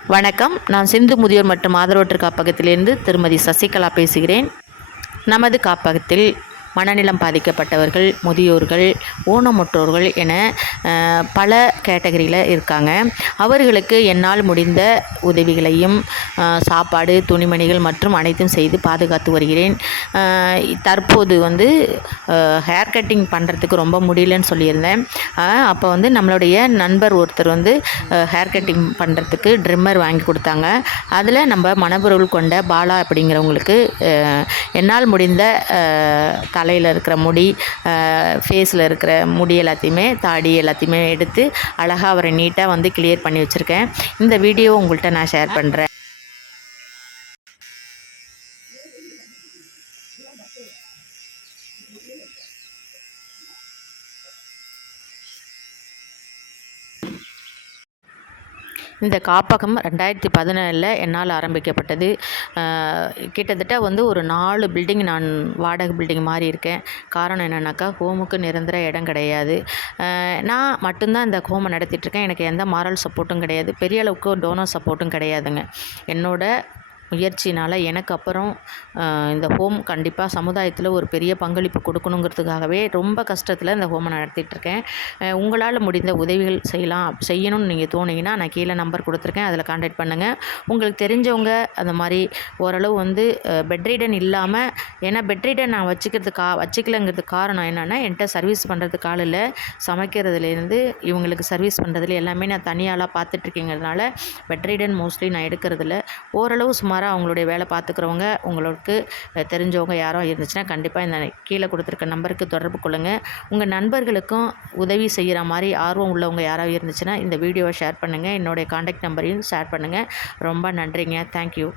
வணக்கம். நான் சிந்து முதியோர் மற்றும் ஆதரவற்றோர் காப்பகத்திலிருந்து திருமதி சசிகலா பேசுகிறேன். நமது காப்பகத்தில் மனநலம் பாதிக்கப்பட்டவர்கள், முதியோர்கள், ஊனமுற்றோர்கள் என பல கேட்டகரியில் இருக்காங்க. அவர்களுக்கு என்னால் முடிந்த உதவிகளையும் சாப்பாடு, துணிமணிகள் மற்றும் அனைத்தும் செய்து பாதுகாத்து வருகிறேன். தற்போது ஹேர் கட்டிங் பண்ணுறதுக்கு ரொம்ப முடியலன்னு சொல்லியிருந்தேன். அப்போ நம்மளுடைய நண்பர் ஒருத்தர் ஹேர் கட்டிங் பண்ணுறதுக்கு ட்ரிம்மர் வாங்கி கொடுத்தாங்க. அதில் நம்ம மனப்பொருள் கொண்ட பாலா அப்படிங்கிறவங்களுக்கு என்னால் முடிந்த தலையில் இருக்கிற முடி, ஃபேஸில் இருக்கிற முடி எல்லாத்தையுமே, தாடி எல்லாத்தையுமே எடுத்து அழகாக அவரை நீட்டாக கிளியர் பண்ணி வச்சுருக்கேன். இந்த வீடியோ உங்கள்கிட்ட நான் ஷேர் பண்ணுறேன். இந்த காப்பகம் 2017 என்னால் ஆரம்பிக்கப்பட்டது. கிட்டத்தட்ட ஒரு 4 பில்டிங் நான் வாடகை பில்டிங் மாதிரி இருக்கேன். காரணம் என்னென்னாக்கா, ஹோமுக்கு நிரந்தர இடம் கிடையாது. நான் மட்டும்தான் இந்த ஹோமை நடத்திட்டுருக்கேன். எனக்கு எந்த மாரல் சப்போர்ட்டும் கிடையாது. பெரிய அளவுக்கு டோனர் சப்போர்ட்டும் கிடையாதுங்க. என்னோட முயற்சினால் எனக்கு அப்புறம் இந்த ஹோம் கண்டிப்பாக சமுதாயத்தில் ஒரு பெரிய பங்களிப்பு கொடுக்கணுங்கிறதுக்காகவே ரொம்ப கஷ்டத்தில் இந்த ஹோமை நடத்திட்டுருக்கேன். உங்களால் முடிந்த உதவிகள் செய்யணும்னு நீங்கள் தோணிங்கன்னா நான் கீழே நம்பர் கொடுத்துருக்கேன், அதில் கான்டாக்ட் பண்ணுங்கள். உங்களுக்கு தெரிஞ்சவங்க அந்த மாதிரி ஓரளவு பெட்ரீடன் இல்லாமல், ஏன்னா பெட்ரீடன் நான் வச்சுக்கலங்கிறதுக்கு காரணம் என்னென்னா, என்கிட்ட சர்வீஸ் பண்ணுறதுக்கு ஆள் இல்லை. சமைக்கிறதுலேருந்து இவங்களுக்கு சர்வீஸ் பண்ணுறதுல எல்லாமே நான் தனியாளாக பார்த்துட்ருக்கேங்கிறதுனால பெட்ரீடன் மோஸ்ட்லி நான் எடுக்கிறதில்ல. ஓரளவு சுமார் அவங்களுடைய வேலை பார்த்துக்கிறவங்க, உங்களுக்கு தெரிஞ்சவங்க யாரோ இருந்துச்சுன்னா கண்டிப்பாக இந்த கீழே கொடுத்துருக்க நம்பருக்கு தொடர்பு கொள்ளுங்கள். உங்கள் நண்பர்களுக்கும் உதவி செய்கிற மாதிரி ஆர்வம் உள்ளவங்க யாராவது இருந்துச்சுன்னா இந்த வீடியோவை ஷேர் பண்ணுங்கள். என்னுடைய கான்டாக்ட் நம்பரையும் ஷேர் பண்ணுங்கள். ரொம்ப நன்றிங்க. தேங்க்யூ.